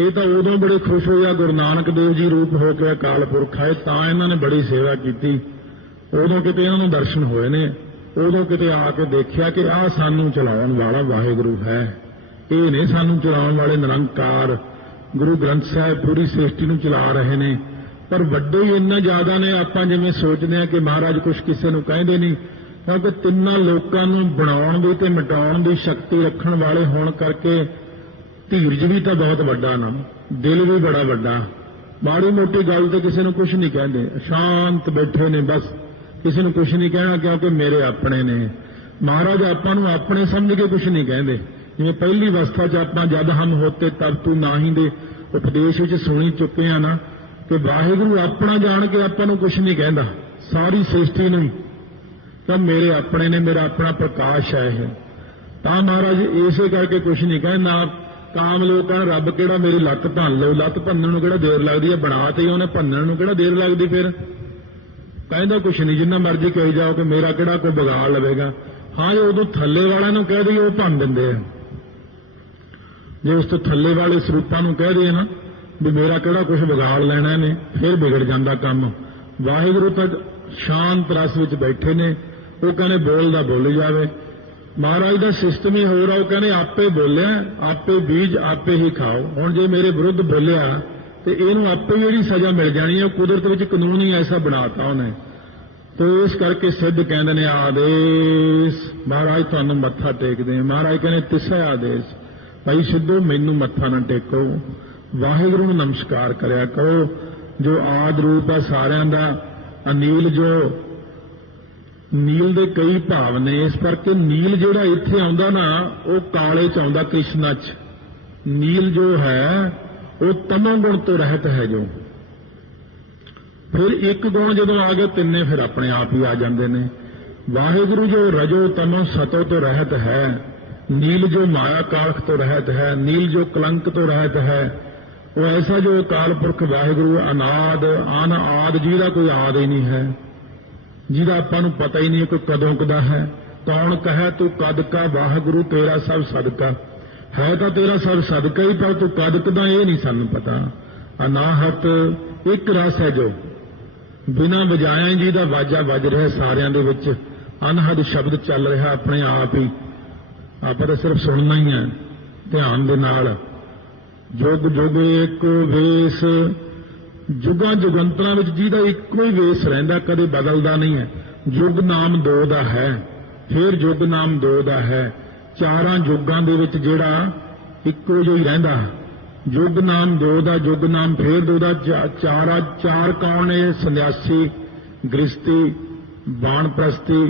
ये तो उदों बड़े खुश होया गुरु नानक देव जी रूप हो के अकाल पुरख आए, तां इन्होंने बड़ी सेवा की। उदों किते इन्होंने दर्शन होए ने, उदों किते आके देखिया कि आ सानू चलाउण वाला वाहिगुरू है, ये नहीं सानू चलाउण वाले निरंकार गुरु ग्रंथ साहिब पूरी सृष्टि नूं चला रहे ने। पर वड्डे ही इन्ना ज्यादा ने, आपां जिवें सोचदे हां कि महाराज कुछ किसी नूं कहिंदे नहीं, क्योंकि तिन्नां लोकां नूं बनाउण दी ते मिटाउण दी शक्ति रखण वाले होण करके धीरज भी तो बहुत वड्डा ना, दिल भी बड़ा वड्डा। माड़ी मोटी गल तो किसी नूं कुछ नहीं कहंदे, शांत बैठे ने, बस किसी नूं कुछ नहीं कहना क्योंकि मेरे अपने ने। महाराज आपां नूं अपने समझ के कुछ नहीं कहंदे। जिवें पहली अवस्था च आपां जद हम होते तब तू नाही दे उपदेश विच सुणी चुके हैं ना कि वाहिगुरू अपना जान के आपां नूं कुछ नहीं कहंदा, सारी सृष्टि नूं तो मेरे अपने ने, मेरा अपना प्रकाश है यह। तां महाराज इसे करके कुछ नहीं कहना। काम लोग रब केड़ा मेरी लत्त भन लो, लत्त भनण नूं केड़ा देर लगदी है, बना ते उहने भनण नूं केड़ा देर लगदी, फिर कहंदा कुछ नहीं, जिन्ना मर्जी कही जाओ कि मेरा केड़ा कोई बिगाड़ लवेगा। हाँ जो उदों थल्ले वालिआं नूं कह दईए वो भन दिंदे आ, जे उस तो थल्ले वाले सरूपां नूं कह दईए ना भी मेरा केड़ा कुछ बिगाड़ लैणा ने, फिर बिगड़ जांदा काम। वाहिगुरू तक शांत रस विच बैठे ने, वो कहने बोलदा बोली जावे। महाराज का सिस्टम ही हो रहा, वो कहने आपे बोलिया आपे बीज आपे ही खाओ। हुण जे मेरे विरुद्ध बोलिया तो इहनूं आपे जिहड़ी सज़ा मिल जानी है, कुदरत विच कानून ही ऐसा बनाता उन्हें। तो इस करके सिद्ध कहंदे ने आदेश, महाराज तुहानूं मत्था टेकदे हैं। महाराज कहने तिसै आदेश, भाई सिद्धो मैनूं मत्था ना टेको, वाहिगुरू नूं नमस्कार करया करो जो आद रूप है सारिआं दा। अनील जो नील दे कई भाव ने, इस करके नील जिहड़ा इत्थे आउंदा ना वो काले च आउंदा, कृष्णा च। नील जो है वो तमोगुण तो रहत है जो, फिर एक गुण जदों आ गए तिन्ने फिर अपने आप ही आ जाते हैं। वाहिगुरू जो रजो तमो सतो तो रहत है, नील जो माया कालख तो रहत है, नील जो कलंक तो रहत है, वो ऐसा जो अकाल पुरख वाहिगुरू अनाद अन आद, जिहदा कोई आद ही नहीं है, जिहदा आपां नूं पता ही नहीं कोई कदों कदा है। कौन कहे तू कद का वाहिगुरू तेरा सब सदका, है तो तेरा सब सदका ही, पर तू कद कदा ये नहीं सानूं पता। अनाहत एक रस है जो बिना वजाया जिहदा वाजा वज रहा सारियां दे विच, अनहद शब्द चल रहा अपने आप ही, आपां तां सिर्फ सुनना ही है ध्यान दे नाल। जुग जुग एक वेस, जुगां जुगंतरां विच जिहदा इक्को ही वेस रहिंदा, कदे बदलदा नहीं है। जुग नाम दो दा है, फिर जुग नाम दो दा है, चारां जुगां दे विच जिहड़ा इक्को जो ही रहिंदा। जुग नाम दो दा, जुग नाम फिर दो दा, चार कौन ने? संन्यासी, गृहस्थी, बाणप्रस्ती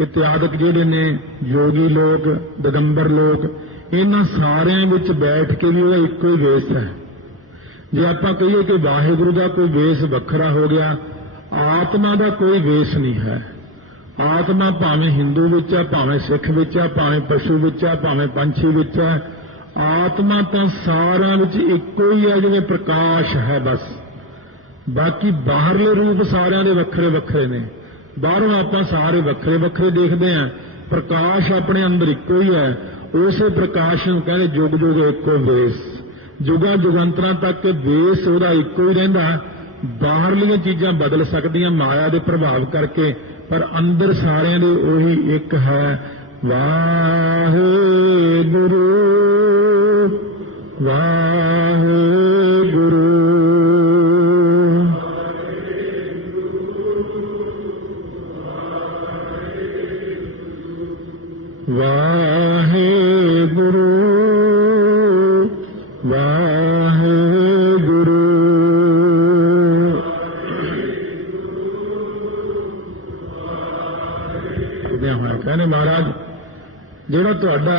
इत्यादि जिहड़े ने योगी लोग, दिगंबर लोग, इन्हां सारिਆਂ विच बैठ के भी ਉਹਦਾ ਇੱਕੋ ਹੀ ਵੇਸ है। जे आप कहिए कि वाहिगुरू का कोई वेस वखरा हो गया, आत्मा का कोई वेस नहीं है। आत्मा भावें हिंदू विच है, भावें सिख विच है, भावें पशु विच है, भावें पंछी विच है, आत्मा तो सारिਆਂ विच ਇੱਕੋ ही है, जिवें प्रकाश है बस। बाकी बाहरले रूप सारिਆਂ ਦੇ ਵੱਖਰੇ ਵੱਖਰੇ ने, बाहरों आप सारे ਵੱਖਰੇ ਵੱਖਰੇ देखते हैं, प्रकाश अपने अंदर ਇੱਕੋ ही है। उसे प्रकाश नूं कहंदे जुग जुग ਇੱਕੋ वेस, जुगां जुगंतरां तक वेस उहदा ਇੱਕੋ ही रहिंदा। बाहरलियां चीज़ां बदल सकदियां माया दे प्रभाव करके, पर अंदर सारिਆਂ दे ओही एक है। वाहिगुरू वाहिगुरू वाहिगुरू वाहिगुरू। कहने महाराज जिहड़ा तुहाडा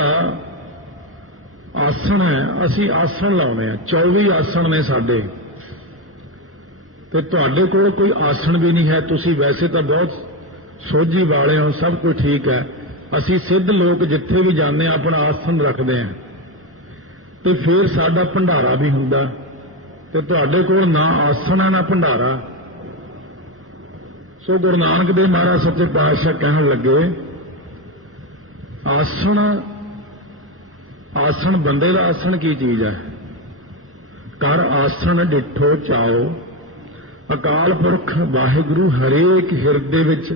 आसन है, असी आसन लाउने हैं, 24 आसन ने साडे, ते तुहाडे कोल कोई आसन भी नहीं है। तुसी वैसे तो बहुत सोझी वाले हो, सब कुछ ठीक है। असी सिद्ध लोग जिथे भी जाने अपना आसन रखते हैं, तो फिर साडा भंडारा भी हुंदा, ते तुहाडे कोल ना आसन है ना भंडारा। सो गुरु नानक देव महाराज सच्चे पातशाह कहन लगे, आसन आसन बंदे का आसन की चीज है? कर आसन डिठो चाओ। अकाल पुरख वाहिगुरु हरेक हिरदे विच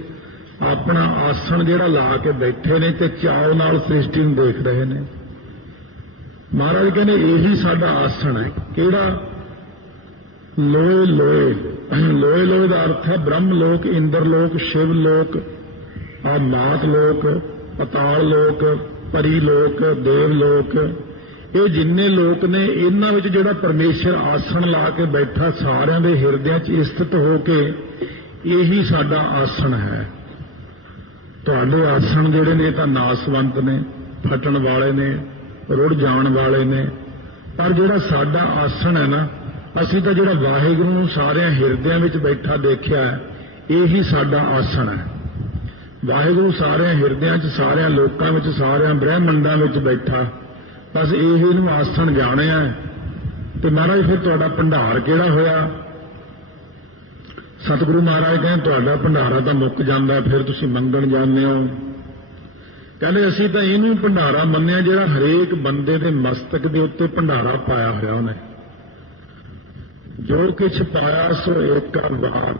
अपना आसन जिहड़ा ला के बैठे ने ते चाव नाल सृष्टि नूं देख रहे ने। महाराज कहने यही साडा आसन है। किहड़ा? लोए लोए। लोए लोए का अर्थ है ब्रह्म लोक, इंद्र लोक, शिव लोक, मात लोक, पताल लोक, परी लोक, देव लोक, ये जिन्ने लोक ने इन्हां विच जिहड़ा परमेश्वर आसन ला के बैठा सारियां दे हिरदियां च स्थित हो के यही साडा आसन है। तुहाडे आसन जिहड़े ने तां नासवंत ने, फटण वाले ने, रुड़ जाण वाले ने, पर जिहड़ा साडा आसन है ना, असीं तां जिहड़ा वाहिगुरू नूं सारियां हिरदियां विच बैठा देखिआ है, यही साडा आसन है। वाहिगुरू सारियां हिरदियां च, सारियां लोकां विच, सारियां ब्रह्मंडां विच बैठा, बस यही नूं आसन जाणिआ। ते महाराज फिर तुहाडा भंडार किहड़ा होया? सतगुरु महाराज कहते तुहाडा भंडारा तां मुक जांदा, फिर तुसीं मंगण जांदे हो। कहते असीं तां इहनूं भंडारा मन्निआ जिहड़ा हरेक बंदे दे मस्तक दे उत्ते भंडारा पाया होया ਉਹਨੇ। जो किछ पाया सो एका वार।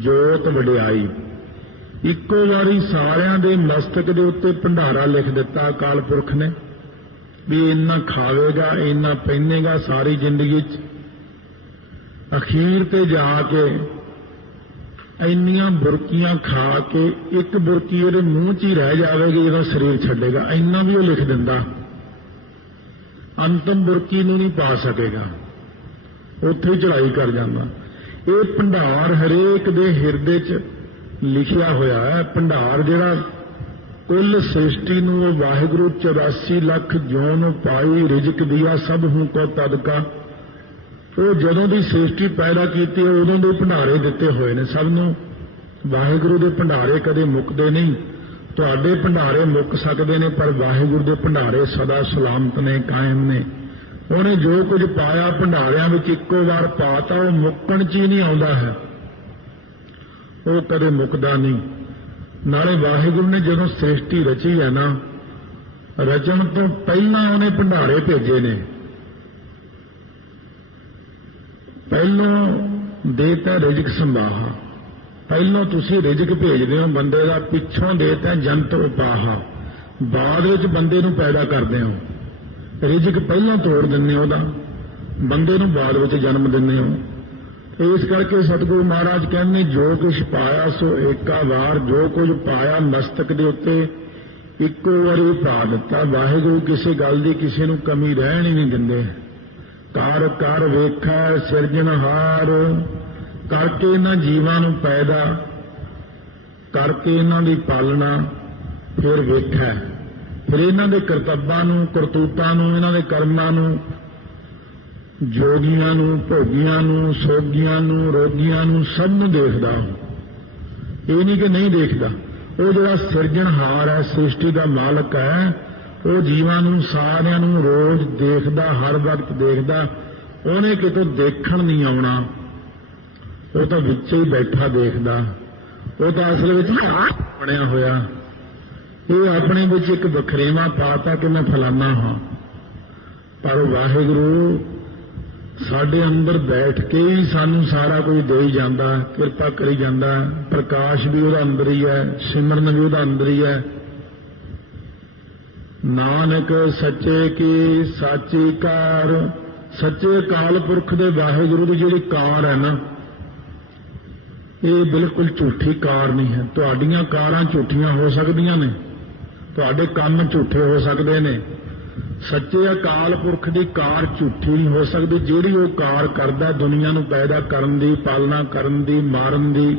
जोत वडियाई इक्को वारी सारियां दे मस्तक दे उत्ते भंडारा लिख दिता अकाल पुरख ने भी इन्ना खावेगा, इन्ना पहनेगा सारी जिंदगी च। अखीर ते जाके ਇੰਨੀਆਂ बुरकियां खा के एक बुरकी ਉਹਦੇ ਮੂੰਹ 'ਚ ਹੀ ਰਹਿ ਜਾਵੇਗੀ ਜਦੋਂ ਸਰੀਰ ਛੱਡੇਗਾ, ਇੰਨਾ ਵੀ ਉਹ ਲਿਖ ਦਿੰਦਾ। ਅੰਤਮ बुरकी ਨੂੰ ਨਹੀਂ ਪਾ ਸਕੇਗਾ, ਉੱਥੇ ਹੀ ਚੜਾਈ ਕਰ ਜਾਂਦਾ। ਇਹ ਭੰਡਾਰ ਹਰੇਕ ਦੇ ਹਿਰਦੇ 'ਚ ਲਿਖਿਆ ਹੋਇਆ ਹੈ। ਭੰਡਾਰ ਜਿਹੜਾ ਕੁੱਲ ਸ੍ਰਿਸ਼ਟੀ ਨੂੰ ਉਹ ਵਾਹਿਗੁਰੂ 84 ਲੱਖ ਜੋਨ ਪਾਈ ਰਿਜ਼ਕ ਦਿਆ ਸਭ ਹੂੰ ਕੋ ਤਦਕਾ। ਉਹ ਜਦੋਂ ਦੀ ਸ੍ਰਿਸ਼ਟੀ ਪੈਦਾ ਕੀਤੀ ਉਦੋਂ ਦੇ ਭੰਡਾਰੇ ਦਿੱਤੇ ਹੋਏ ਨੇ ਸਭ ਨੂੰ। ਵਾਹਿਗੁਰੂ ਦੇ ਭੰਡਾਰੇ ਕਦੇ ਮੁੱਕਦੇ ਨਹੀਂ। ਤੁਹਾਡੇ ਭੰਡਾਰੇ ਮੁੱਕ ਸਕਦੇ ਨੇ ਪਰ ਵਾਹਿਗੁਰੂ ਦੇ ਭੰਡਾਰੇ ਸਦਾ ਸਲਾਮਤ ਨੇ, ਕਾਇਮ ਨੇ। ਉਹਨੇ ਜੋ ਕੁਝ ਪਾਇਆ ਭੰਡਾਰਿਆਂ ਵਿੱਚ ਇੱਕੋ ਵਾਰ ਪਾਤਾ, ਉਹ ਮੁੱਕਣ 'ਚ ਹੀ ਨਹੀਂ ਆਉਂਦਾ ਹੈ, ਉਹ ਕਦੇ ਮੁੱਕਦਾ ਨਹੀਂ। ਨਾਲੇ ਵਾਹਿਗੁਰੂ ਨੇ ਜਦੋਂ ਸ੍ਰਿਸ਼ਟੀ ਰਚੀ ਹੈ ਨਾ, ਰਚਣ ਤੋਂ ਪਹਿਲਾਂ ਉਹਨੇ ਭੰਡਾਰੇ ਭੇਜੇ ਨੇ। ਪਹਿਲੋਂ ਦੇਤਾ ਰਿਜ਼ਕ ਸੰਭਾਹਾ, ਪਹਿਲੋਂ ਤੁਸੀਂ ਰਿਜ਼ਕ ਭੇਜਦੇ ਹੋ ਬੰਦੇ ਦਾ, ਪਿੱਛੋਂ ਦੇਤਾ ਜੰਤ ਉਪਾਹਾ, ਬਾਅਦ ਵਿੱਚ ਬੰਦੇ ਨੂੰ ਪੈਦਾ ਕਰਦੇ ਹੋ। ਰਿਜ਼ਕ ਪਹਿਲਾਂ ਤੋੜ ਦਿੰਦੇ ਹੋ ਉਹਦਾ, ਬੰਦੇ ਨੂੰ ਬਾਅਦ ਵਿੱਚ ਜਨਮ ਦਿੰਦੇ ਹੋ। ਇਸ ਕਰਕੇ ਸਤਿਗੁਰੂ ਮਹਾਰਾਜ ਕਹਿੰਦੇ ਜੋ ਕੁਛ ਪਾਇਆ ਸੋ ਏਕਾ ਵਾਰ। ਜੋ ਕੁਝ ਪਾਇਆ ਮਸਤਕ ਦੇ ਉੱਤੇ ਇੱਕੋ ਵਾਰੀ ਪਾ ਦਿੱਤਾ। ਵਾਹਿਗੁਰੂ ਕਿਸੇ ਗੱਲ ਦੀ ਕਿਸੇ ਨੂੰ ਕਮੀ ਰਹਿਣ ਹੀ ਨਹੀਂ ਦਿੰਦੇ। ਕਰ ਕਰ ਵੇਖਾ ਸਿਰਜਣਹਾਰ, ਕਰਕੇ ਇਹਨਾਂ ਜੀਵਾਂ ਨੂੰ ਪੈਦਾ, ਕਰਕੇ ਇਹਨਾਂ ਦੀ ਪਾਲਣਾ, ਫਿਰ ਵੇਖਾ, ਫਿਰ ਇਹਨਾਂ ਦੇ ਕਰਤੱਵਾਂ ਨੂੰ, ਕਰਤੂਤਾਂ ਨੂੰ, ਇਹਨਾਂ ਦੇ ਕਰਮਾਂ ਨੂੰ, ਜੋਗੀਆਂ ਨੂੰ, ਭੋਗੀਆਂ ਨੂੰ, ਸੋਗੀਆਂ ਨੂੰ, ਰੋਗੀਆਂ ਨੂੰ, ਸਭ ਨੂੰ ਦੇਖਦਾ। ਇਹ ਨਹੀਂ ਕਿ ਨਹੀਂ ਦੇਖਦਾ। ਉਹ ਜਿਹੜਾ ਸਿਰਜਣਹਾਰ ਹੈ, ਸ੍ਰਿਸ਼ਟੀ ਦਾ ਮਾਲਕ ਹੈ, ਉਹ ਜੀਵਾਂ ਨੂੰ ਸਾਰਿਆਂ ਨੂੰ ਰੋਜ਼ ਦੇਖਦਾ, ਹਰ ਵਕਤ ਦੇਖਦਾ। ਉਹਨੇ ਕਿਤੋਂ ਦੇਖਣ ਨਹੀਂ ਆਉਣਾ, ਉਹ ਤਾਂ ਵਿੱਚ ਹੀ ਬੈਠਾ ਦੇਖਦਾ। ਉਹ ਤਾਂ ਅਸਲ ਵਿੱਚ ਬਣਿਆ ਹੋਇਆ। ਇਹ ਆਪਣੇ ਵਿੱਚ ਇੱਕ ਵਖਰੇਵਾਂ ਪਾਤਾ ਕਿ ਮੈਂ ਫਲਾਨਾ ਹਾਂ, ਪਰ ਵਾਹਿਗੁਰੂ ਸਾਡੇ ਅੰਦਰ ਬੈਠ ਕੇ ਹੀ ਸਾਨੂੰ ਸਾਰਾ ਕੁਝ ਦੇਈ ਜਾਂਦਾ, ਕਿਰਪਾ ਕਰੀ ਜਾਂਦਾ। ਪ੍ਰਕਾਸ਼ ਵੀ ਉਹਦਾ ਅੰਦਰ ਹੀ ਹੈ, ਸਿਮਰਨ ਵੀ ਉਹਦਾ ਅੰਦਰ ਹੀ ਹੈ। ਨਾਨਕ ਸੱਚੇ ਕੀ ਸਾਚੀ ਕਾਰ। ਸੱਚੇ ਅਕਾਲ ਪੁਰਖ ਦੇ ਵਾਹਿਗੁਰੂ ਦੀ ਜਿਹੜੀ ਕਾਰ ਹੈ ਨਾ, ਇਹ ਬਿਲਕੁਲ ਝੂਠੀ ਕਾਰ ਨਹੀਂ ਹੈ। ਤੁਹਾਡੀਆਂ ਕਾਰਾਂ ਝੂਠੀਆਂ ਹੋ ਸਕਦੀਆਂ ਨੇ, ਤੁਹਾਡੇ ਕੰਮ ਝੂਠੇ ਹੋ ਸਕਦੇ ਨੇ। ਸੱਚੇ ਅਕਾਲ ਪੁਰਖ ਦੀ ਕਾਰ ਝੂਠੀ ਨਹੀਂ ਹੋ ਸਕਦੀ। ਜਿਹੜੀ ਉਹ ਕਾਰ ਕਰਦਾ ਦੁਨੀਆ ਨੂੰ ਪੈਦਾ ਕਰਨ ਦੀ, ਪਾਲਣਾ ਕਰਨ ਦੀ, ਮਾਰਨ ਦੀ।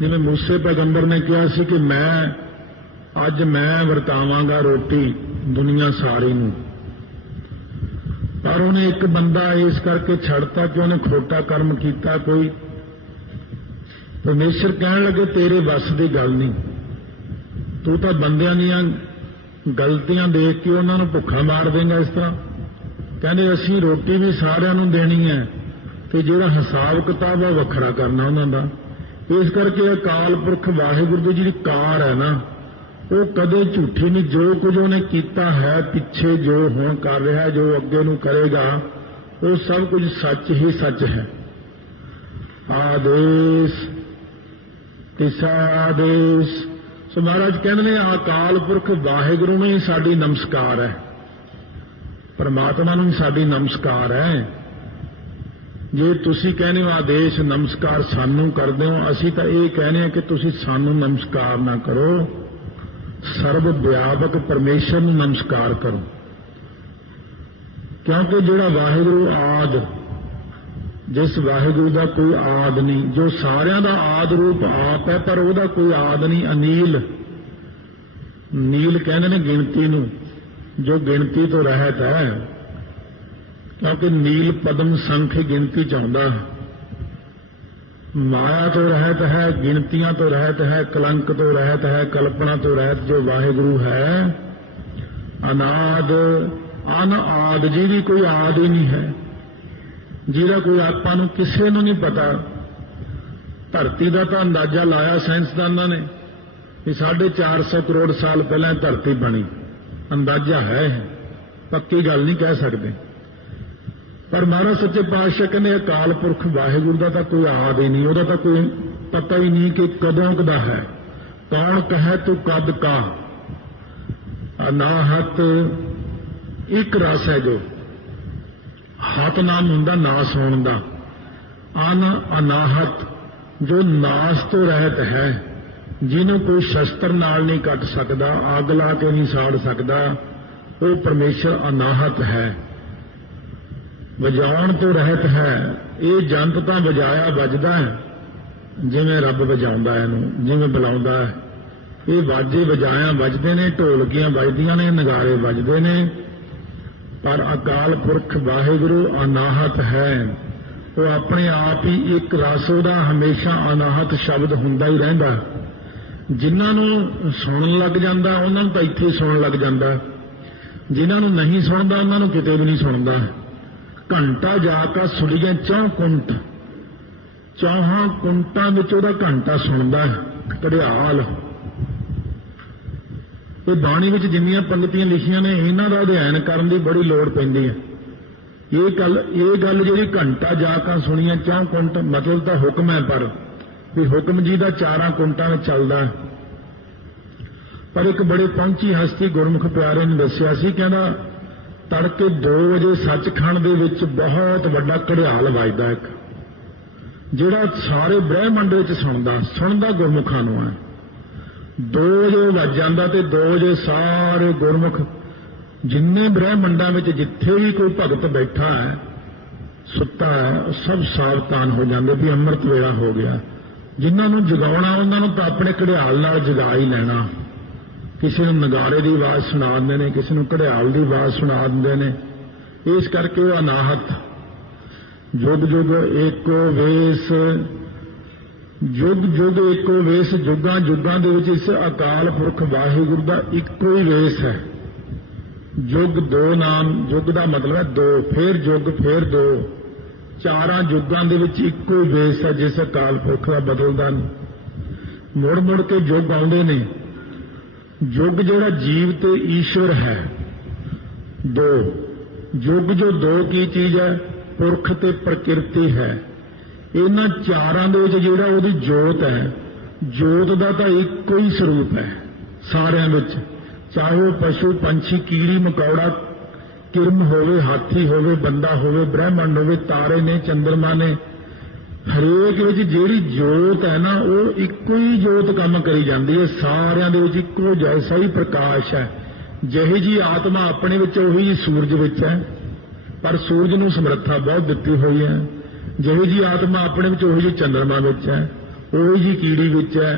ਜਿਵੇਂ ਮੂਸੇ ਪੈਗੰਬਰ ਨੇ ਕਿਹਾ ਸੀ ਕਿ ਅੱਜ ਮੈਂ ਵਰਤਾਵਾਂਗਾ ਰੋਟੀ ਦੁਨੀਆ ਸਾਰੀ ਨੂੰ, ਪਰ ਉਹਨੇ ਇੱਕ ਬੰਦਾ ਇਸ ਕਰਕੇ ਛੱਡਤਾ ਕਿ ਉਹਨੇ ਖੋਟਾ ਕਰਮ ਕੀਤਾ ਕੋਈ। ਪਰਮੇਸ਼ਰ ਕਹਿਣ ਲੱਗੇ ਤੇਰੇ ਵੱਸ ਦੀ ਗੱਲ ਨਹੀਂ, ਤੂੰ ਤਾਂ ਬੰਦਿਆਂ ਦੀਆਂ ਗਲਤੀਆਂ ਦੇਖ ਕੇ ਉਹਨਾਂ ਨੂੰ ਭੁੱਖਾ ਮਾਰ ਦੇਂਗਾ। ਇਸ ਤਰ੍ਹਾਂ ਕਹਿੰਦੇ ਅਸੀਂ ਰੋਟੀ ਵੀ ਸਾਰਿਆਂ ਨੂੰ ਦੇਣੀ ਹੈ ਤੇ ਜਿਹੜਾ ਹਿਸਾਬ ਕਿਤਾਬ ਉਹ ਵੱਖਰਾ ਕਰਨਾ ਉਹਨਾਂ ਦਾ। ਇਸ ਕਰਕੇ ਅਕਾਲ ਪੁਰਖ ਵਾਹਿਗੁਰੂ ਦੀ ਜਿਹੜੀ ਕਾਰ ਹੈ ਨਾ, वो कदे झूठी नहीं। जो कुछ उन्हें किया है पिछे, जो हुण कर रहा, जो अगे नूं करेगा, वो सब कुछ सच ही सच है। आदेश तिसा आदेश। सो महाराज कहते हैं अकाल पुरख वाहिगुरु ਨੂੰ ਹੀ ਸਾਡੀ नमस्कार है, परमात्मा ਨੂੰ ਸਾਡੀ नमस्कार है। ਜੇ ਤੁਸੀਂ ਕਹਿੰਦੇ ਹੋ ਆਦੇਸ਼ ਨਮਸਕਾਰ ਸਾਨੂੰ ਕਰਦੇ ਹੋ, ਅਸੀਂ ਤਾਂ ਇਹ ਕਹਿੰਦੇ ਹਾਂ ਕਿ ਤੁਸੀਂ ਸਾਨੂੰ ਨਮਸਕਾਰ ਨਾ ਕਰੋ, ਸਰਬ ਵਿਆਪਕ ਪਰਮੇਸ਼ਰ ਨੂੰ ਨਮਸਕਾਰ ਕਰੋ। ਕਿਉਂਕਿ ਜਿਹੜਾ ਵਾਹਿਗੁਰੂ ਆਦਿ, जिस वाहिगुरु का कोई आद नहीं, जो सारियां दा आद रूप आप है पर ਉਹਦਾ कोई आद नहीं। अनील, नील कहते ने गिणती नूं, जो गिणती तो रहत है, क्योंकि नील पदम संख्य गिणती चाहता। माया तो रहत है, गिणतियां तो रहत है, कलंक तो रहत है, कल्पना तो रहत। जो वाहिगुरु है अनाद अनआद, जी भी कोई आद ही नहीं है, ਜਿਹਦਾ ਕੋਈ ਆਪਾਂ ਨੂੰ ਕਿਸੇ ਨੂੰ ਨਹੀਂ ਪਤਾ। ਧਰਤੀ ਦਾ ਤਾਂ ਅੰਦਾਜ਼ਾ ਲਾਇਆ ਸਾਇੰਸਦਾਨਾਂ ਨੇ ਕਿ 450 ਕਰੋੜ ਸਾਲ ਪਹਿਲਾਂ ਧਰਤੀ ਬਣੀ, ਅੰਦਾਜ਼ਾ ਹੈ, ਪੱਕੀ ਗੱਲ ਨਹੀਂ ਕਹਿ ਸਕਦੇ। ਪਰ ਮਹਾਰਾਜ ਸੱਚੇ ਪਾਤਸ਼ਾਹ ਕਹਿੰਦੇ ਅਕਾਲ ਪੁਰਖ ਵਾਹਿਗੁਰੂ ਦਾ ਤਾਂ ਕੋਈ ਆਦ ਹੀ ਨਹੀਂ, ਉਹਦਾ ਤਾਂ ਕੋਈ ਪਤਾ ਹੀ ਨਹੀਂ ਕਿ ਕਦੋਂ ਕਦਾ ਹੈ। ਕੌਣ ਕਹੈ ਤੂੰ ਕਦ ਕਾ, ਅਨਾਹਤ ਇੱਕ ਰਸ ਹੈ ਜੋ हत नाम हुंदा नास होण दा। अन अनाहत, जो नास तो रहत है, जिन्हों कोई शस्त्र नाल नहीं कट सकता, आग ला के नहीं साड़ सकता, वो परमेश्वर अनाहत है। वजाउण तो रहत है, ये जंत तां वजाया वजदा है, जिवें रब वजाउंदा है, जिवें बुलाउंदा है। ये वाजे वजाया वजदे ने, ढोलकियां वजदियां ने, नगारे वजदे ने, पर अकाल पुरख वाहिगुरु अनाहत है। वो अपने आप ही एक रस, उहदा हमेशा अनाहत शब्द हुंदा ही रहिंदा। जिन्हां नूं सुणन लग जांदा उन्हां नूं तां इत्थे ही सुणन लग जांदा, जिन्हां नूं नहीं सुणदा उन्हां नूं किते भी नहीं सुणदा। घंटा जाका सुणिए चौं कुंट, चौहां कुंटां विच उहदा घंटा सुणदा है। घड़ियाल ये बाणी विच जिन्नियां पंगतियां लिखियां ने, इन्हां दा अध्ययन करन दी बड़ी लोड़ पैंदी है। ये गल जिहड़ी घंटा जाका सुणिए चौं कुंट, मतलब तां हुक्म है, पर भी हुक्म जी दा 4 कुंटां विच चलदा है। पर एक बड़े पहुंची हस्ती गुरमुख प्यारे ने दस्सिया सी, कहंदा तड़के 2 वजे सचखंड दे विच बहुत वड्डा घड़ियाल वजदा, एक जिहड़ा सारे ब्रह्मंड विच सुणदा गुरमुखां नूं है। 2 वजे वज जांदा ते 2 वजे सारे गुरमुख जिन्ने ब्रह्मंडां विच जिथे भी कोई भगत बैठा है, सुता है, सब सावधान हो जाते भी अमृत वेला हो गया। जिन्हां नूं जगाउणा उन्हां नूं तां अपने घड़ियाल नाल जगा ही लैणा। किसी नूं नगारे की आवाज़ सुना दिंदे ने, किसी नूं घड़ियाल की आवाज़ सुना दिंदे ने। इस करके वो अनाहत, जुग जुग एको वेस, जुग जुग एको वेस, जुगां जुगां दे विच इस अकाल पुरख वाहिगुरू दा इक्को ही वेस है। जुग 2 नाम, जुग दा मतलब है 2, फिर जुग, फिर 2, 4 जुगां दे विच इक्को ही वेस है, जिस अकाल पुरख दा बदलदा नहीं। मुड़ मुड़ के जुग आउंदे ने। जुग जिहड़ा जीव ते ईश्वर है 2, जुग जो 2 की चीज है, पुरख ते प्रकृति है। इन्हां 4 दे विच जिहड़ा उहदी जोत है, जोत दा तां इक्को ही स्वरूप है सारियां विच, चाहे वो पशु पंछी कीड़ी मकौड़ा किरम होवे, हाथी होवे, बंदा होवे, ब्रह्मंड होवे, तारे ने, चंद्रमा ने, हरेक विच जिहड़ी जोत है ना, वो इक्को ही जोत काम करी जाती है। सारियां दे विच इक्को जैसा ही प्रकाश है। जिही जी आत्मा अपने विच उही जी सूरज विच है, पर सूरज नूं समर्था बहुत दित्ती हुई है। जिही जी आत्मा अपने विच उही जी चंद्रमा विच है, उही जी कीड़ी विच है।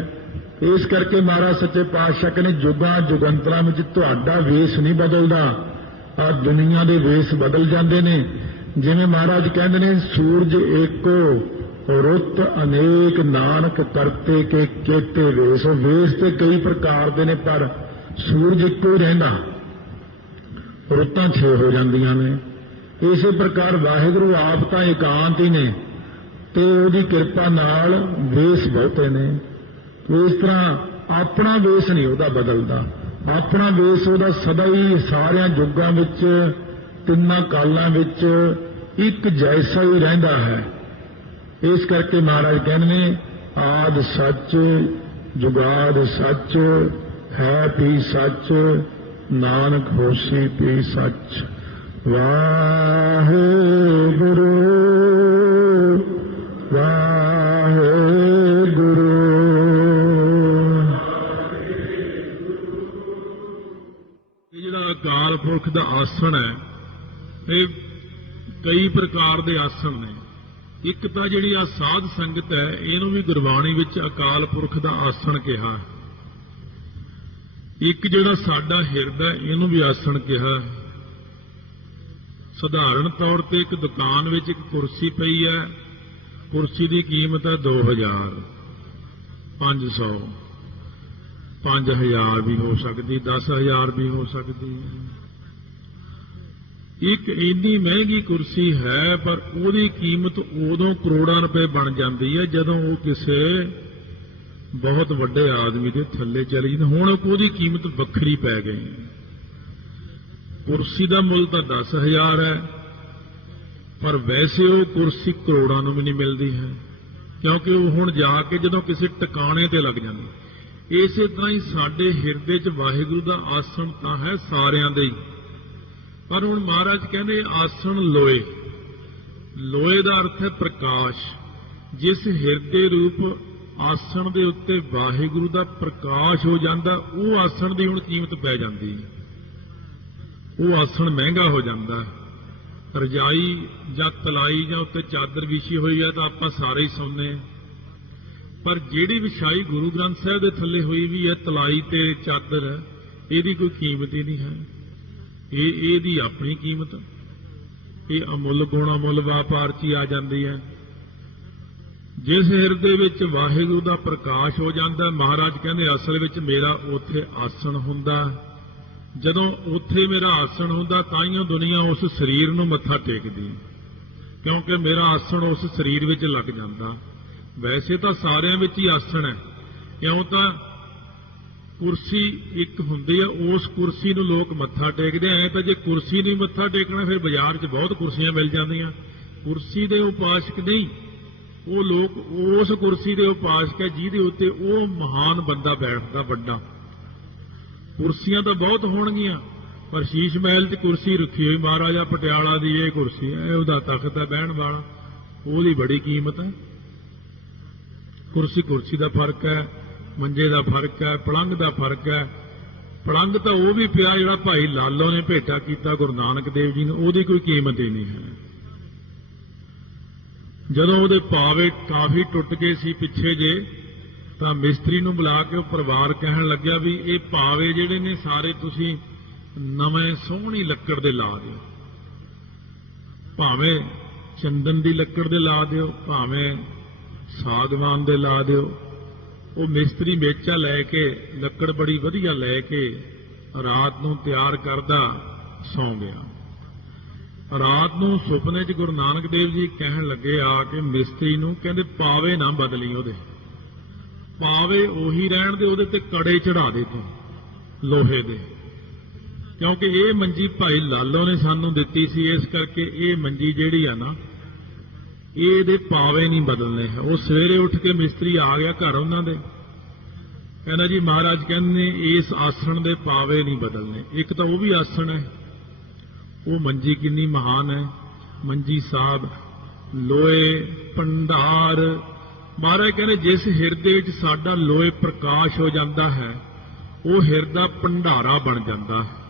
इस करके महाराज सच्चे पातशाह कहने जुगां जुगंतरां विच तुहाडा वेश नहीं बदलदा, आ दुनिया दे वेश बदल जांदे ने। जिवें महाराज कहंदे ने सूरज एको रुत अनेक, नानक करते के केते वेश। वेश ते कई प्रकार दे ने, पर सूरज एको ही रहिंदा, रुतां 6 हो जांदियां ने। इसे प्रकार वाहिगुरू आप तां एकांत ही ने ते उहदी किरपा नाल वेश बहुते ने। तो इस तरह अपना वेश नहीं ਉਹਦਾ बदलता, अपना वेश ਉਹਦਾ सदा ही सारिया युगां विच तिन्ना कालां विच एक जैसा ही रहिंदा है। इस करके महाराज कहने आद सच जुगाद सच है भी सच नानक होसी भी सच। वाहे गुरु वाहे गुरु। ਜਿਹੜਾ ਅਕਾਲ ਪੁਰਖ ਦਾ ਆਸਣ ਹੈ, ਇਹ ਕਈ ਪ੍ਰਕਾਰ ਦੇ ਆਸਣ ਨੇ। ਇੱਕ ਤਾਂ ਜਿਹੜੀ ਆ ਸਾਧ ਸੰਗਤ ਹੈ, ਇਹਨੂੰ ਵੀ ਗੁਰਬਾਣੀ ਵਿੱਚ ਅਕਾਲ ਪੁਰਖ ਦਾ ਆਸਣ ਕਿਹਾ। ਇੱਕ ਜਿਹੜਾ ਸਾਡਾ ਹਿਰਦਾ, ਇਹਨੂੰ ਵੀ ਆਸਣ ਕਿਹਾ। ਸਧਾਰਨ ਤੌਰ ਤੇ ਇੱਕ ਦੁਕਾਨ ਵਿੱਚ ਇੱਕ ਕੁਰਸੀ ਪਈ ਹੈ, ਕੁਰਸੀ ਦੀ ਕੀਮਤ ਹੈ 2000, 500, 5000 ਵੀ ਹੋ ਸਕਦੀ, 10000 ਵੀ ਹੋ ਸਕਦੀ ਹੈ। ਇੱਕ ਇੰਨੀ ਮਹਿੰਗੀ ਕੁਰਸੀ ਹੈ, ਪਰ ਉਹਦੀ ਕੀਮਤ ਉਦੋਂ ਕਰੋੜਾਂ ਰੁਪਏ ਬਣ ਜਾਂਦੀ ਹੈ ਜਦੋਂ ਉਹ ਕਿਸੇ ਬਹੁਤ ਵੱਡੇ ਆਦਮੀ ਦੇ ਥੱਲੇ ਚਲੀ ਜਾਂਦੀ। ਹੁਣ ਉਹਦੀ ਕੀਮਤ ਵੱਖਰੀ ਪੈ ਗਈ। ਕੁਰਸੀ ਦਾ ਮੁੱਲ ਤਾਂ 10000 ਹੈ, ਪਰ ਵੈਸੇ ਉਹ ਕੁਰਸੀ ਕਰੋੜਾਂ ਨੂੰ ਵੀ ਨਹੀਂ ਮਿਲਦੀ ਹੈ, ਕਿਉਂਕਿ ਉਹ ਹੁਣ ਜਾ ਕੇ ਜਦੋਂ ਕਿਸੇ ਟਿਕਾਣੇ ਤੇ ਲੱਗ ਜਾਂਦੀ। ਇਸੇ ਤਰ੍ਹਾਂ ਹੀ ਸਾਡੇ ਹਿਰਦੇ 'ਚ ਵਾਹਿਗੁਰੂ ਦਾ ਆਸਣ ਤਾਂ ਹੈ ਸਾਰਿਆਂ ਦੇ ਹੀ, ਪਰ ਹੁਣ ਮਹਾਰਾਜ ਕਹਿੰਦੇ ਆਸਣ ਲੋਏ। ਲੋਏ ਦਾ ਅਰਥ ਹੈ ਪ੍ਰਕਾਸ਼। ਜਿਸ ਹਿਰਦੇ ਰੂਪ ਆਸਣ ਦੇ ਉੱਤੇ ਵਾਹਿਗੁਰੂ ਦਾ ਪ੍ਰਕਾਸ਼ ਹੋ ਜਾਂਦਾ, ਉਹ ਆਸਣ ਦੀ ਹੁਣ ਕੀਮਤ ਪੈ ਜਾਂਦੀ ਹੈ। ਉਹ ਆਸਣ ਮਹਿੰਗਾ ਹੋ ਜਾਂਦਾ। ਰਜਾਈ ਜਾਂ ਤਲਾਈ ਜਾਂ ਉੱਤੇ ਚਾਦਰ ਵਿਛੀ ਹੋਈ ਹੈ ਤਾਂ ਆਪਾਂ ਸਾਰੇ ਹੀ ਸੌਂਦੇ ਹਾਂ, ਪਰ ਜਿਹੜੀ ਵਿਛਾਈ ਗੁਰੂ ਗ੍ਰੰਥ ਸਾਹਿਬ ਦੇ ਥੱਲੇ ਹੋਈ ਵੀ ਹੈ, ਤਲਾਈ ਤੇ ਚਾਦਰ ਹੈ, ਇਹਦੀ ਕੋਈ ਕੀਮਤ ਹੀ ਨਹੀਂ ਹੈ। ਇਹਦੀ ਆਪਣੀ ਕੀਮਤ, ਇਹ ਅਮੁੱਲ ਗੁਣ ਅਮੁੱਲ ਵਪਾਰ 'ਚ ਹੀ ਆ ਜਾਂਦੀ ਹੈ। ਜਿਸ ਹਿਰਦੇ ਵਿੱਚ ਵਾਹਿਗੁਰੂ ਦਾ ਪ੍ਰਕਾਸ਼ ਹੋ ਜਾਂਦਾ, ਮਹਾਰਾਜ ਕਹਿੰਦੇ ਅਸਲ ਵਿੱਚ ਮੇਰਾ ਉੱਥੇ ਆਸਣ ਹੁੰਦਾ। ਜਦੋਂ ਉੱਥੇ ਮੇਰਾ ਆਸਣ ਹੁੰਦਾ ਤਾਂ ਹੀ ਉਹ ਦੁਨੀਆ ਉਸ ਸਰੀਰ ਨੂੰ ਮੱਥਾ ਟੇਕਦੀ, ਕਿਉਂਕਿ ਮੇਰਾ ਆਸਣ ਉਸ ਸਰੀਰ ਵਿੱਚ ਲੱਗ ਜਾਂਦਾ। ਵੈਸੇ ਤਾਂ ਸਾਰਿਆਂ ਵਿੱਚ ਹੀ ਆਸਣ ਹੈ, ਕਿਉਂ ਤਾਂ ਕੁਰਸੀ ਇੱਕ ਹੁੰਦੀ ਹੈ, ਉਸ ਕੁਰਸੀ ਨੂੰ ਲੋਕ ਮੱਥਾ ਟੇਕਦੇ ਐ। ਤਾਂ ਜੇ ਕੁਰਸੀ ਨੂੰ ਮੱਥਾ ਟੇਕਣਾ, ਫਿਰ ਬਾਜ਼ਾਰ 'ਚ ਬਹੁਤ ਕੁਰਸੀਆਂ ਮਿਲ ਜਾਂਦੀਆਂ। ਕੁਰਸੀ ਦੇ ਉਪਾਸਕ ਨਹੀਂ, ਉਹ ਲੋਕ ਉਸ ਕੁਰਸੀ ਦੇ ਉਪਾਸਕ ਹੈ ਜਿਹਦੇ ਉੱਤੇ ਉਹ ਮਹਾਨ ਬੰਦਾ ਬੈਠਦਾ ਵੱਡਾ। ਕੁਰਸੀਆਂ ਤਾਂ ਬਹੁਤ ਹੋਣਗੀਆਂ, ਪਰ ਸ਼ੀਸ਼ ਮਹਿਲ 'ਚ ਕੁਰਸੀ ਰੱਖੀ ਹੋਈ ਮਹਾਰਾਜਾ ਪਟਿਆਲਾ ਦੀ, ਇਹ ਕੁਰਸੀ ਹੈ, ਉਹਦਾ ਤਖਤ ਹੈ ਬਹਿਣ ਵਾਲਾ, ਉਹਦੀ ਬੜੀ ਕੀਮਤ ਹੈ। ਕੁਰਸੀ ਦਾ ਫਰਕ ਹੈ, ਮੰਜੇ ਦਾ ਫਰਕ ਹੈ, ਪਲੰਘ ਦਾ ਫਰਕ ਹੈ। ਪਲੰਘ ਤਾਂ ਉਹ ਵੀ ਪਿਆ ਜਿਹੜਾ ਭਾਈ ਲਾਲੋ ਨੇ ਭੇਟਾ ਕੀਤਾ ਗੁਰੂ ਨਾਨਕ ਦੇਵ ਜੀ ਨੂੰ, ਉਹਦੀ ਕੋਈ ਕੀਮਤ ਹੀ ਨਹੀਂ ਹੈ। ਜਦੋਂ ਉਹਦੇ ਪਾਵੇ ਕਾਫੀ ਟੁੱਟ ਗਏ ਸੀ ਪਿੱਛੇ ਜੇ, ਤਾਂ ਮਿਸਤਰੀ ਨੂੰ ਬੁਲਾ ਕੇ ਉਹ ਪਰਿਵਾਰ ਕਹਿਣ ਲੱਗਿਆ ਵੀ ਇਹ ਪਾਵੇ ਜਿਹੜੇ ਨੇ ਸਾਰੇ ਤੁਸੀਂ ਨਵੇਂ ਸੋਹਣੀ ਲੱਕੜ ਦੇ ਲਾ ਦਿਓ, ਭਾਵੇਂ ਚੰਦਨ ਦੀ ਲੱਕੜ ਦੇ ਲਾ ਦਿਓ, ਭਾਵੇਂ ਸਾਗਵਾਨ ਦੇ ਲਾ ਦਿਓ। ਉਹ ਮਿਸਤਰੀ ਮੇਚਾ ਲੈ ਕੇ, ਲੱਕੜ ਬੜੀ ਵਧੀਆ ਲੈ ਕੇ ਰਾਤ ਨੂੰ ਤਿਆਰ ਕਰਦਾ, ਸੌਂ ਗਿਆ। ਰਾਤ ਨੂੰ ਸੁਪਨੇ 'ਚ ਗੁਰੂ ਨਾਨਕ ਦੇਵ ਜੀ ਕਹਿਣ ਲੱਗੇ ਆ ਕੇ ਮਿਸਤਰੀ ਨੂੰ, ਕਹਿੰਦੇ ਪਾਵੇ ਨਾ ਬਦਲੀ, ਉਹਦੇ ਪਾਵੇ ਉਹੀ ਰਹਿਣ ਦੇ, ਉਹਦੇ ਤੇ ਕੜੇ ਚੜਾ ਦੇ ਤੂੰ ਲੋਹੇ ਦੇ, ਕਿਉਂਕਿ ਇਹ ਮੰਜੀ ਭਾਈ ਲਾਲੋ ਨੇ ਸਾਨੂੰ ਦਿੱਤੀ ਸੀ, ਇਸ ਕਰਕੇ ਇਹ ਮੰਜੀ ਜਿਹੜੀ ਆ ਨਾ, ਇਹਦੇ ਪਾਵੇ ਨਹੀਂ ਬਦਲਨੇ ਹੈ। ਉਹ ਸਵੇਰੇ ਉੱਠ ਕੇ ਮਿਸਤਰੀ ਆ ਗਿਆ ਘਰ ਉਹਨਾਂ ਦੇ, ਕਹਿੰਦਾ ਜੀ ਮਹਾਰਾਜ ਕਹਿੰਦੇ ਇਸ ਆਸਣ ਦੇ ਪਾਵੇ ਨਹੀਂ ਬਦਲਨੇ। ਇੱਕ ਤਾਂ ਉਹ ਵੀ ਆਸਣ ਹੈ, ਉਹ ਮੰਜੀ ਕਿੰਨੀ ਮਹਾਨ ਹੈ, ਮੰਜੀ ਸਾਹਿਬ ਲੋਏ ਭੰਡਾਰ। ਮਹਾਰਾਜ ਕਹਿੰਦੇ ਜਿਸ ਹਿਰਦੇ ਵਿੱਚ ਸਾਡਾ ਲੋਏ ਪ੍ਰਕਾਸ਼ ਹੋ ਜਾਂਦਾ ਹੈ, ਉਹ ਹਿਰਦਾ ਭੰਡਾਰਾ ਬਣ ਜਾਂਦਾ ਹੈ।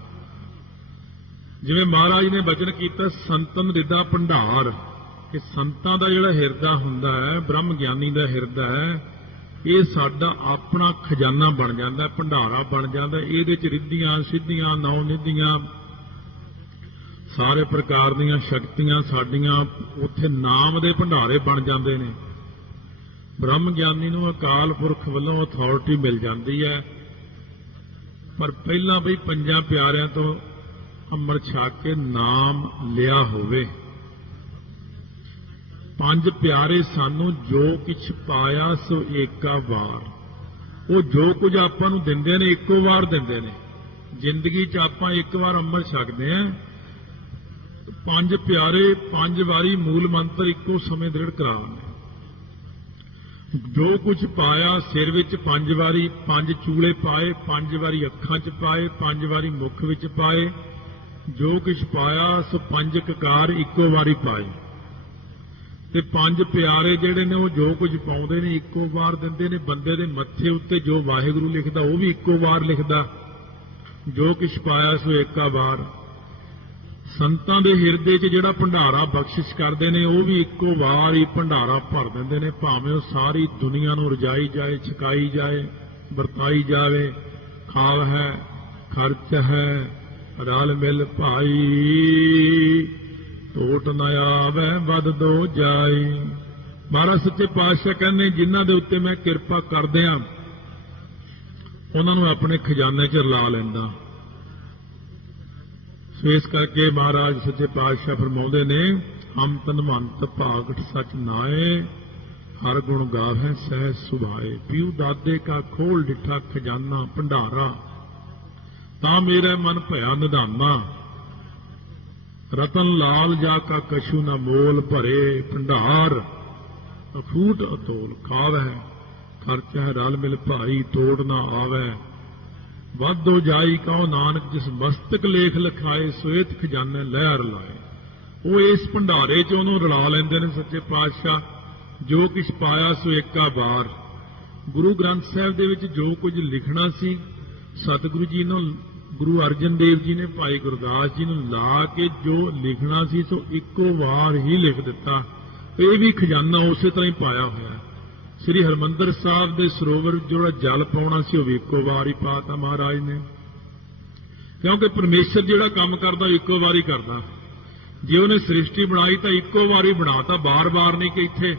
ਜਿਵੇਂ ਮਹਾਰਾਜ ਨੇ ਬਚਨ ਕੀਤਾ ਸੰਤਨ ਰਿਦਾ ਭੰਡਾਰ, ਕਿ ਸੰਤਾਂ ਦਾ ਜਿਹੜਾ ਹਿਰਦਾ ਹੁੰਦਾ ਹੈ, ਬ੍ਰਹਮ ਗਿਆਨੀ ਦਾ ਹਿਰਦਾ ਹੈ, ਇਹ ਸਾਡਾ ਆਪਣਾ ਖਜ਼ਾਨਾ ਬਣ ਜਾਂਦਾ, ਭੰਡਾਰਾ ਬਣ ਜਾਂਦਾ। ਇਹਦੇ 'ਚ ਰਿੱਧੀਆਂ ਸਿੱਧੀਆਂ ਨੌ ਨਿੱਧੀਆਂ ਸਾਰੇ ਪ੍ਰਕਾਰ ਦੀਆਂ ਸ਼ਕਤੀਆਂ ਸਾਡੀਆਂ ਉੱਥੇ ਨਾਮ ਦੇ ਭੰਡਾਰੇ ਬਣ ਜਾਂਦੇ ਨੇ। ਬ੍ਰਹਮ ਗਿਆਨੀ ਨੂੰ ਅਕਾਲ ਪੁਰਖ ਵੱਲੋਂ ਅਥਾਰਟੀ ਮਿਲ ਜਾਂਦੀ ਹੈ, ਪਰ ਪਹਿਲਾਂ ਵੀ ਪੰਜਾਂ ਪਿਆਰਿਆਂ ਤੋਂ ਅੰਮ੍ਰਿਤ ਛਕ ਕੇ ਨਾਮ ਲਿਆ ਹੋਵੇ। ਪੰਜ ਪਿਆਰੇ ਸਾਨੂੰ ਜੋ ਕਿਛ ਪਾਇਆ ਸੋ ਏਕਾ ਵਾਰ, ਉਹ ਜੋ ਕੁਝ ਆਪਾਂ ਨੂੰ ਦਿੰਦੇ ਨੇ ਇੱਕੋ ਵਾਰ ਦਿੰਦੇ ਨੇ। ਜ਼ਿੰਦਗੀ 'ਚ ਆਪਾਂ ਇੱਕ ਵਾਰ ਅੰਮ੍ਰਿਤ ਛਕਦੇ ਆਂ, 5 ਪਿਆਰੇ 5 ਵਾਰੀ ਮੂਲ ਮੰਤਰ ਇੱਕੋ ਸਮੇਂ ਦ੍ਰਿੜ ਕਰਾਉਂਦੇ। ਜੋ ਕੁਝ ਪਾਇਆ ਸਿਰ ਵਿੱਚ 5 ਵਾਰੀ, 5 ਚੂਲੇ ਪਾਏ, 5 ਵਾਰੀ ਅੱਖਾਂ 'ਚ ਪਾਏ, 5 ਵਾਰੀ ਮੁੱਖ ਵਿੱਚ ਪਾਏ। ਜੋ ਕੁਝ ਪਾਇਆ ਸੋ 5 ਕਕਾਰ ਇੱਕੋ ਵਾਰੀ ਪਾਏ। ਤੇ 5 ਪਿਆਰੇ ਜਿਹੜੇ ਨੇ ਉਹ ਜੋ ਕੁਝ ਪਾਉਂਦੇ ਨੇ ਇੱਕੋ ਵਾਰ ਦਿੰਦੇ ਨੇ। ਬੰਦੇ ਦੇ ਮੱਥੇ ਉੱਤੇ ਜੋ ਵਾਹਿਗੁਰੂ ਲਿਖਦਾ ਉਹ ਵੀ ਇੱਕੋ ਵਾਰ ਲਿਖਦਾ। ਜੋ ਕੁਛ ਪਾਇਆ ਸੋ ਏਕਾ ਵਾਰ। ਸੰਤਾਂ ਦੇ ਹਿਰਦੇ 'ਚ ਜਿਹੜਾ ਭੰਡਾਰਾ ਬਖਸ਼ਿਸ਼ ਕਰਦੇ ਨੇ ਉਹ ਵੀ ਇੱਕੋ ਵਾਰ ਹੀ ਭੰਡਾਰਾ ਭਰ ਦਿੰਦੇ ਨੇ। ਭਾਵੇਂ ਉਹ ਸਾਰੀ ਦੁਨੀਆ ਨੂੰ ਰਜਾਈ ਜਾਏ, ਛਕਾਈ ਜਾਏ, ਵਰਤਾਈ ਜਾਵੇ। ਖਾਵ ਹੈ, ਖਰਚ ਹੈ, ਰਲ ਮਿਲ ਭਾਈ, ਟੋਟ ਨਾ ਆਵੇ ਵੱਧ ਦੋ ਜਾਈ। ਮਹਾਰਾਜ ਸੱਚੇ ਪਾਤਸ਼ਾਹ ਕਹਿੰਦੇ ਜਿਨ੍ਹਾਂ ਦੇ ਉੱਤੇ ਮੈਂ ਕਿਰਪਾ ਕਰਦਿਆਂ ਉਹਨਾਂ ਨੂੰ ਆਪਣੇ ਖਜ਼ਾਨੇ 'ਚ ਰਲਾ ਲੈਂਦਾ। ਸੋ ਇਸ ਕਰਕੇ ਮਹਾਰਾਜ ਸੱਚੇ ਪਾਤਸ਼ਾਹ ਫਰਮਾਉਂਦੇ ਨੇ, ਹਮ ਧਨਵੰਤ ਭਾਗਟ ਸਚ ਨਾਏ, ਹਰ ਗੁਣ ਗਾਵੇ ਸਹਿ ਸੁਭਾਏ। ਪੀਊ ਦਾਦੇ ਕਾ ਖੋਲ ਡਿਠਾ ਖਜ਼ਾਨਾ ਭੰਡਾਰਾ, ਤਾਂ ਮੇਰੇ ਮਨ ਭਇਆ ਨਿਧਾਨਾ। ਰਤਨ ਲਾਲ ਜਾ ਕਾ ਕਛੂ ਨਾ ਮੋਲ, ਭਰੇ ਭੰਡਾਰ ਅਖੂਟ ਅਤੋਲ। ਖਾਵੈ ਖਰਚ ਹੈ ਰਲ ਮਿਲ ਭਾਈ, ਤੋੜ ਨਾ ਆਵੈ ਵਾਧੋ ਜਾਈ। ਕਹੋ ਨਾਨਕ ਜਿਸ ਮਸਤਕ ਲੇਖ ਲਿਖਾਏ, ਸੋਇਤ ਖਜ਼ਾਨੇ ਲਹਿਰ ਲਾਏ। ਉਹ ਇਸ ਭੰਡਾਰੇ 'ਚ ਉਹਨੂੰ ਰਲਾ ਲੈਂਦੇ ਨੇ ਸੱਚੇ ਪਾਤਸ਼ਾਹ। ਜੋ ਕੁਛ ਪਾਇਆ ਸੋ ਏਕਾ ਵਾਰ। ਗੁਰੂ ਗ੍ਰੰਥ ਸਾਹਿਬ ਦੇ ਵਿੱਚ ਜੋ ਕੁਝ ਲਿਖਣਾ ਸੀ, ਸਤਿਗੁਰੂ ਜੀ ਨੂੰ, ਗੁਰੂ ਅਰਜਨ ਦੇਵ ਜੀ ਨੇ ਭਾਈ ਗੁਰਦਾਸ ਜੀ ਨੂੰ ਲਾ ਕੇ ਜੋ ਲਿਖਣਾ ਸੀ ਸੋ ਇੱਕੋ ਵਾਰ ਹੀ ਲਿਖ ਦਿੱਤਾ। ਇਹ ਵੀ ਖਜ਼ਾਨਾ ਉਸੇ ਤਰ੍ਹਾਂ ਹੀ ਪਾਇਆ ਹੋਇਆ। ਸ੍ਰੀ ਹਰਿਮੰਦਰ ਸਾਹਿਬ ਦੇ ਸਰੋਵਰ ਜਿਹੜਾ ਜਲ ਪਾਉਣਾ ਸੀ ਉਹ ਵੀ ਇੱਕੋ ਵਾਰ ਹੀ ਪਾਤਾ ਮਹਾਰਾਜ ਨੇ। ਕਿਉਂਕਿ ਪਰਮੇਸ਼ਰ ਜਿਹੜਾ ਕੰਮ ਕਰਦਾ ਇੱਕੋ ਵਾਰ ਹੀ ਕਰਦਾ। ਜੇ ਉਹਨੇ ਸ੍ਰਿਸ਼ਟੀ ਬਣਾਈ ਤਾਂ ਇੱਕੋ ਵਾਰ ਹੀ ਬਣਾਤਾ, ਬਾਰ-ਬਾਰ ਨਹੀਂ ਕਿ ਇੱਥੇ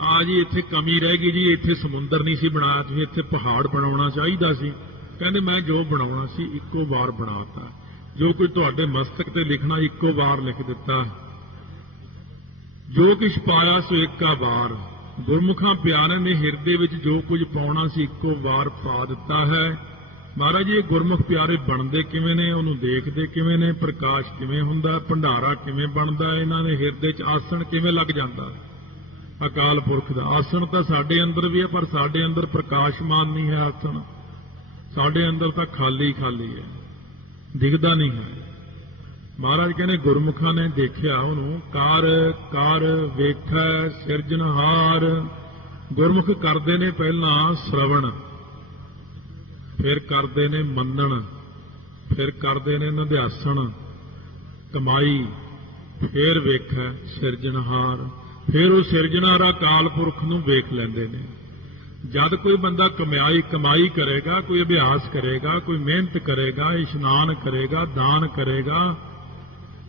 ਆ ਜੀ ਇੱਥੇ ਕਮੀ ਰਹਿ ਗਈ ਜੀ, ਇੱਥੇ ਸਮੁੰਦਰ ਨਹੀਂ ਸੀ ਬਣਾਇਆ, ਤੁਸੀਂ ਇੱਥੇ ਪਹਾੜ ਬਣਾਉਣਾ ਚਾਹੀਦਾ ਸੀ। ਕਹਿੰਦੇ ਮੈਂ ਜੋ ਬਣਾਉਣਾ ਸੀ ਇੱਕੋ ਵਾਰ ਬਣਾਤਾ। ਜੋ ਕੁਝ ਤੁਹਾਡੇ ਮਸਤਕ ਤੇ ਲਿਖਣਾ ਇੱਕੋ ਵਾਰ ਲਿਖ ਦਿੱਤਾ। ਜੋ ਕੁਛ ਪਾਇਆ ਸੋ ਏਕਾ ਵਾਰ। ਗੁਰਮੁਖਾਂ ਪਿਆਰਿਆਂ ਦੇ ਹਿਰਦੇ ਵਿੱਚ ਜੋ ਕੁਝ ਪਾਉਣਾ ਸੀ ਇੱਕੋ ਵਾਰ ਪਾ ਦਿੱਤਾ ਹੈ। ਮਹਾਰਾਜ ਜੀ ਇਹ ਗੁਰਮੁਖ ਪਿਆਰੇ ਬਣਦੇ ਕਿਵੇਂ ਨੇ, ਉਹਨੂੰ ਦੇਖਦੇ ਕਿਵੇਂ ਨੇ, ਪ੍ਰਕਾਸ਼ ਕਿਵੇਂ ਹੁੰਦਾ, ਭੰਡਾਰਾ ਕਿਵੇਂ ਬਣਦਾ, ਇਹਨਾਂ ਦੇ ਹਿਰਦੇ 'ਚ ਆਸਣ ਕਿਵੇਂ ਲੱਗ ਜਾਂਦਾ। ਅਕਾਲ ਪੁਰਖ ਦਾ ਆਸਣ ਤਾਂ ਸਾਡੇ ਅੰਦਰ ਵੀ ਹੈ, ਪਰ ਸਾਡੇ ਅੰਦਰ ਪ੍ਰਕਾਸ਼ਮਾਨ ਨਹੀਂ ਹੈ ਆਸਣ। ਸਾਡੇ ਅੰਦਰ ਤਾਂ ਖਾਲੀ ਖਾਲੀ ਹੈ, ਦਿਖਦਾ ਨਹੀਂ ਹੈ। ਮਹਾਰਾਜ ਕਹਿੰਦੇ ਗੁਰਮੁਖਾਂ ਨੇ ਦੇਖਿਆ ਉਹਨੂੰ। ਕਰ ਕਰ ਵੇਖੈ ਸਿਰਜਣਹਾਰ। ਗੁਰਮੁਖ ਕਰਦੇ ਨੇ ਪਹਿਲਾਂ ਸ਼ਰਵਣ, ਫਿਰ ਕਰਦੇ ਨੇ ਮੰਨਣ, ਫਿਰ ਕਰਦੇ ਨੇ ਨਿਧਿਆਸਣ ਕਮਾਈ, ਫਿਰ ਵੇਖੈ ਸਿਰਜਣਹਾਰ। ਫਿਰ ਉਹ ਸਿਰਜਣਹਾਰ ਅਕਾਲ ਪੁਰਖ ਨੂੰ ਵੇਖ ਲੈਂਦੇ ਨੇ। ਜਦ ਕੋਈ ਬੰਦਾ ਕਮਾਈ ਕਰੇਗਾ, ਕੋਈ ਅਭਿਆਸ ਕਰੇਗਾ, ਕੋਈ ਮਿਹਨਤ ਕਰੇਗਾ, ਇਸ਼ਨਾਨ ਕਰੇਗਾ, ਦਾਨ ਕਰੇਗਾ,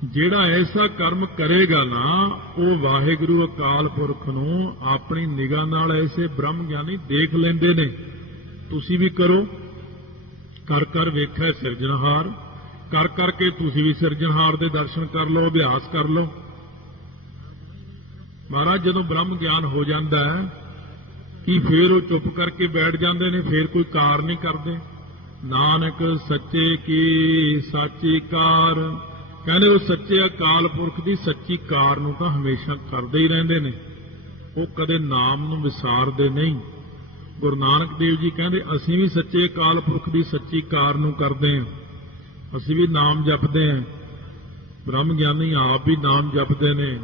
ਜਿਹੜਾ ਐਸਾ ਕਰਮ ਕਰੇਗਾ ਨਾ, ਉਹ ਵਾਹਿਗੁਰੂ ਅਕਾਲ ਪੁਰਖ ਨੂੰ ਆਪਣੀ ਨਿਗਾਹ ਨਾਲ ਐਸੇ ਬ੍ਰਹਮ ਗਿਆਨੀ ਦੇਖ ਲੈਂਦੇ ਨੇ। ਤੁਸੀਂ ਵੀ ਕਰੋ। ਕਰ ਕਰ ਵੇਖੈ ਸਿਰਜਣਹਾਰ। ਕਰ ਕਰਕੇ ਤੁਸੀਂ ਵੀ ਸਿਰਜਣਹਾਰ ਦੇ ਦਰਸ਼ਨ ਕਰ ਲਓ, ਅਭਿਆਸ ਕਰ ਲਓ। ਮਹਾਰਾਜ ਜਦੋਂ ਬ੍ਰਹਮ ਗਿਆਨ ਹੋ ਜਾਂਦਾ ਹੈ ਕਿ ਫਿਰ ਉਹ ਚੁੱਪ ਕਰਕੇ ਬੈਠ ਜਾਂਦੇ ਨੇ, ਫਿਰ ਕੋਈ ਕਾਰ ਨਹੀਂ ਕਰਦੇ। ਨਾਨਕ ਸੱਚੇ ਕੀ ਸਾਚੀ ਕਾਰ। ਕਹਿੰਦੇ ਉਹ ਸੱਚੇ ਅਕਾਲ ਪੁਰਖ ਦੀ ਸੱਚੀ ਕਾਰ ਨੂੰ ਤਾਂ ਹਮੇਸ਼ਾ ਕਰਦੇ ਹੀ ਰਹਿੰਦੇ ਨੇ। ਉਹ ਕਦੇ ਨਾਮ ਨੂੰ ਵਿਸਾਰਦੇ ਨਹੀਂ। ਗੁਰੂ ਨਾਨਕ ਦੇਵ ਜੀ ਕਹਿੰਦੇ ਅਸੀਂ ਵੀ ਸੱਚੇ ਅਕਾਲ ਪੁਰਖ ਦੀ ਸੱਚੀ ਕਾਰ ਨੂੰ ਕਰਦੇ ਹਾਂ। ਅਸੀਂ ਵੀ ਨਾਮ ਜਪਦੇ ਹਾਂ। ਬ੍ਰਹਮ ਗਿਆਨੀ ਆਪ ਵੀ ਨਾਮ ਜਪਦੇ ਨੇ,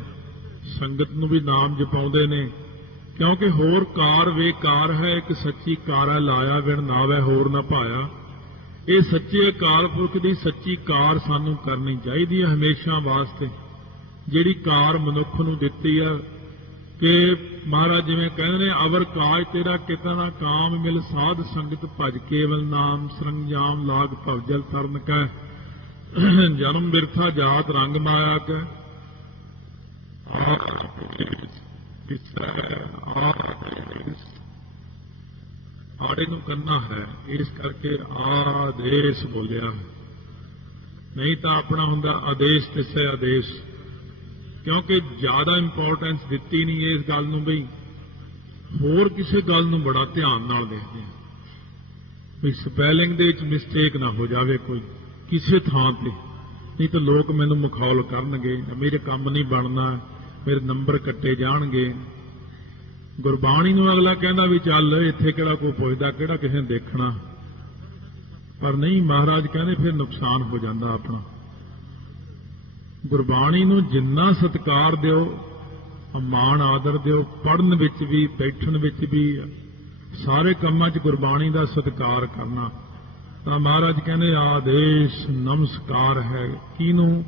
ਸੰਗਤ ਨੂੰ ਵੀ ਨਾਮ ਜਪਾਉਂਦੇ ਨੇ। ਕਿਉਂਕਿ ਹੋਰ ਕਾਰ ਵੇਕਾਰ ਹੈ, ਇੱਕ ਸੱਚੀ ਕਾਰ ਹੈ, ਲਾਇਆ ਬਿਨ ਨਾਵੇ ਹੋਰ ਨਾ ਪਾਇਆ। ਇਹ ਸੱਚੇ ਅਕਾਲ ਪੁਰਖ ਦੀ ਸੱਚੀ ਕਾਰ ਸਾਨੂੰ ਕਰਨੀ ਚਾਹੀਦੀ ਹੈ ਹਮੇਸ਼ਾ ਵਾਸਤੇ। ਜਿਹੜੀ ਕਾਰ ਮਨੁੱਖ ਨੂੰ ਦਿੱਤੀ ਆ ਕਿ ਮਹਾਰਾਜ ਜਿਵੇਂ ਕਹਿੰਦੇ ਨੇ, ਅਵਰ ਕਾਜ ਤੇਰਾ ਕਿਤਾ ਨਾ ਕਾਮ, ਮਿਲ ਸਾਧ ਸੰਗਤ ਭਜ ਕੇਵਲ ਨਾਮ, ਸਰੰਜਾਮ ਲਾਗ ਭਵਜਲ ਤਰਨ ਕੈ, ਜਨਮ ਬਿਰਥਾ ਜਾਤ ਰੰਗ ਮਾਇਆ ਕੈ। ਆੜੇ ਨੂੰ ਕਰਨਾ ਹੈ, ਇਸ ਕਰਕੇ ਆਦੇਸ਼ ਬੋਲਿਆ। ਨਹੀਂ ਤਾਂ ਆਪਣਾ ਹੁੰਦਾ ਆਦੇਸ਼ ਤੇ ਸੇ ਆਦੇਸ਼। ਕਿਉਂਕਿ ਜ਼ਿਆਦਾ ਇੰਪੋਰਟੈਂਸ ਦਿੱਤੀ ਨਹੀਂ ਇਸ ਗੱਲ ਨੂੰ, ਬਈ ਹੋਰ ਕਿਸੇ ਗੱਲ ਨੂੰ ਬੜਾ ਧਿਆਨ ਨਾਲ ਦੇਖਦੇ ਆ। ਵੀ ਸਪੈਲਿੰਗ ਦੇ ਵਿੱਚ ਮਿਸਟੇਕ ਨਾ ਹੋ ਜਾਵੇ ਕੋਈ ਕਿਸੇ ਥਾਂ ਤੇ, ਨਹੀਂ ਤਾਂ ਲੋਕ ਮੈਨੂੰ ਮਖੌਲ ਕਰਨਗੇ, ਮੇਰੇ ਕੰਮ ਨਹੀਂ ਬਣਨਾ, ਮੇਰੇ ਨੰਬਰ ਕੱਟੇ ਜਾਣਗੇ। ਗੁਰਬਾਣੀ ਨੂੰ ਅਗਲਾ ਕਹਿੰਦਾ ਵੀ ਚੱਲ ਇੱਥੇ ਕਿਹੜਾ ਕੋਈ ਪੁੱਛਦਾ, ਕਿਹੜਾ ਕਿਸੇ ਨੇ ਦੇਖਣਾ, ਪਰ ਨਹੀਂ, ਮਹਾਰਾਜ ਕਹਿੰਦੇ ਫਿਰ ਨੁਕਸਾਨ ਹੋ ਜਾਂਦਾ ਆਪਣਾ। ਗੁਰਬਾਣੀ ਨੂੰ ਜਿੰਨਾ ਸਤਿਕਾਰ ਦਿਓ, ਮਾਣ ਆਦਰ ਦਿਓ, ਪੜ੍ਹਨ ਵਿੱਚ ਵੀ, ਬੈਠਣ ਵਿੱਚ ਵੀ, ਸਾਰੇ ਕੰਮਾਂ 'ਚ ਗੁਰਬਾਣੀ ਦਾ ਸਤਿਕਾਰ ਕਰਨਾ, ਤਾਂ ਮਹਾਰਾਜ ਕਹਿੰਦੇ ਆਦੇਸ਼ ਨਮਸਕਾਰ ਹੈ। ਕਿਹਨੂੰ?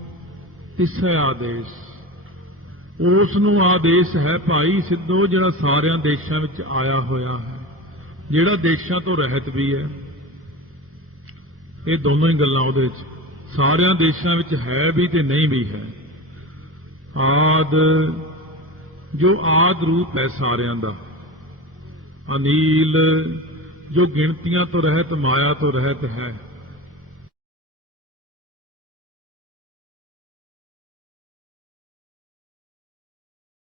ਤਿਸੈ ਆਦੇਸ਼, ਉਸ ਨੂੰ ਆਦੇਸ਼ ਹੈ ਭਾਈ ਸਿੱਧੋ ਜਿਹੜਾ ਸਾਰਿਆਂ ਦੇਸ਼ਾਂ ਵਿੱਚ ਆਇਆ ਹੋਇਆ ਹੈ, ਜਿਹੜਾ ਦੇਸ਼ਾਂ ਤੋਂ ਰਹਿਤ ਵੀ ਹੈ। ਇਹ ਦੋਨੋਂ ਹੀ ਗੱਲਾਂ ਉਹਦੇ ਵਿੱਚ, ਸਾਰਿਆਂ ਦੇਸ਼ਾਂ ਵਿੱਚ ਹੈ ਵੀ ਤੇ ਨਹੀਂ ਵੀ ਹੈ। ਆਦ, ਜੋ ਆਦ ਰੂਪ ਹੈ ਸਾਰਿਆਂ ਦਾ, ਅਨੀਲ, ਜੋ ਗਿਣਤੀਆਂ ਤੋਂ ਰਹਿਤ, ਮਾਇਆ ਤੋਂ ਰਹਿਤ ਹੈ,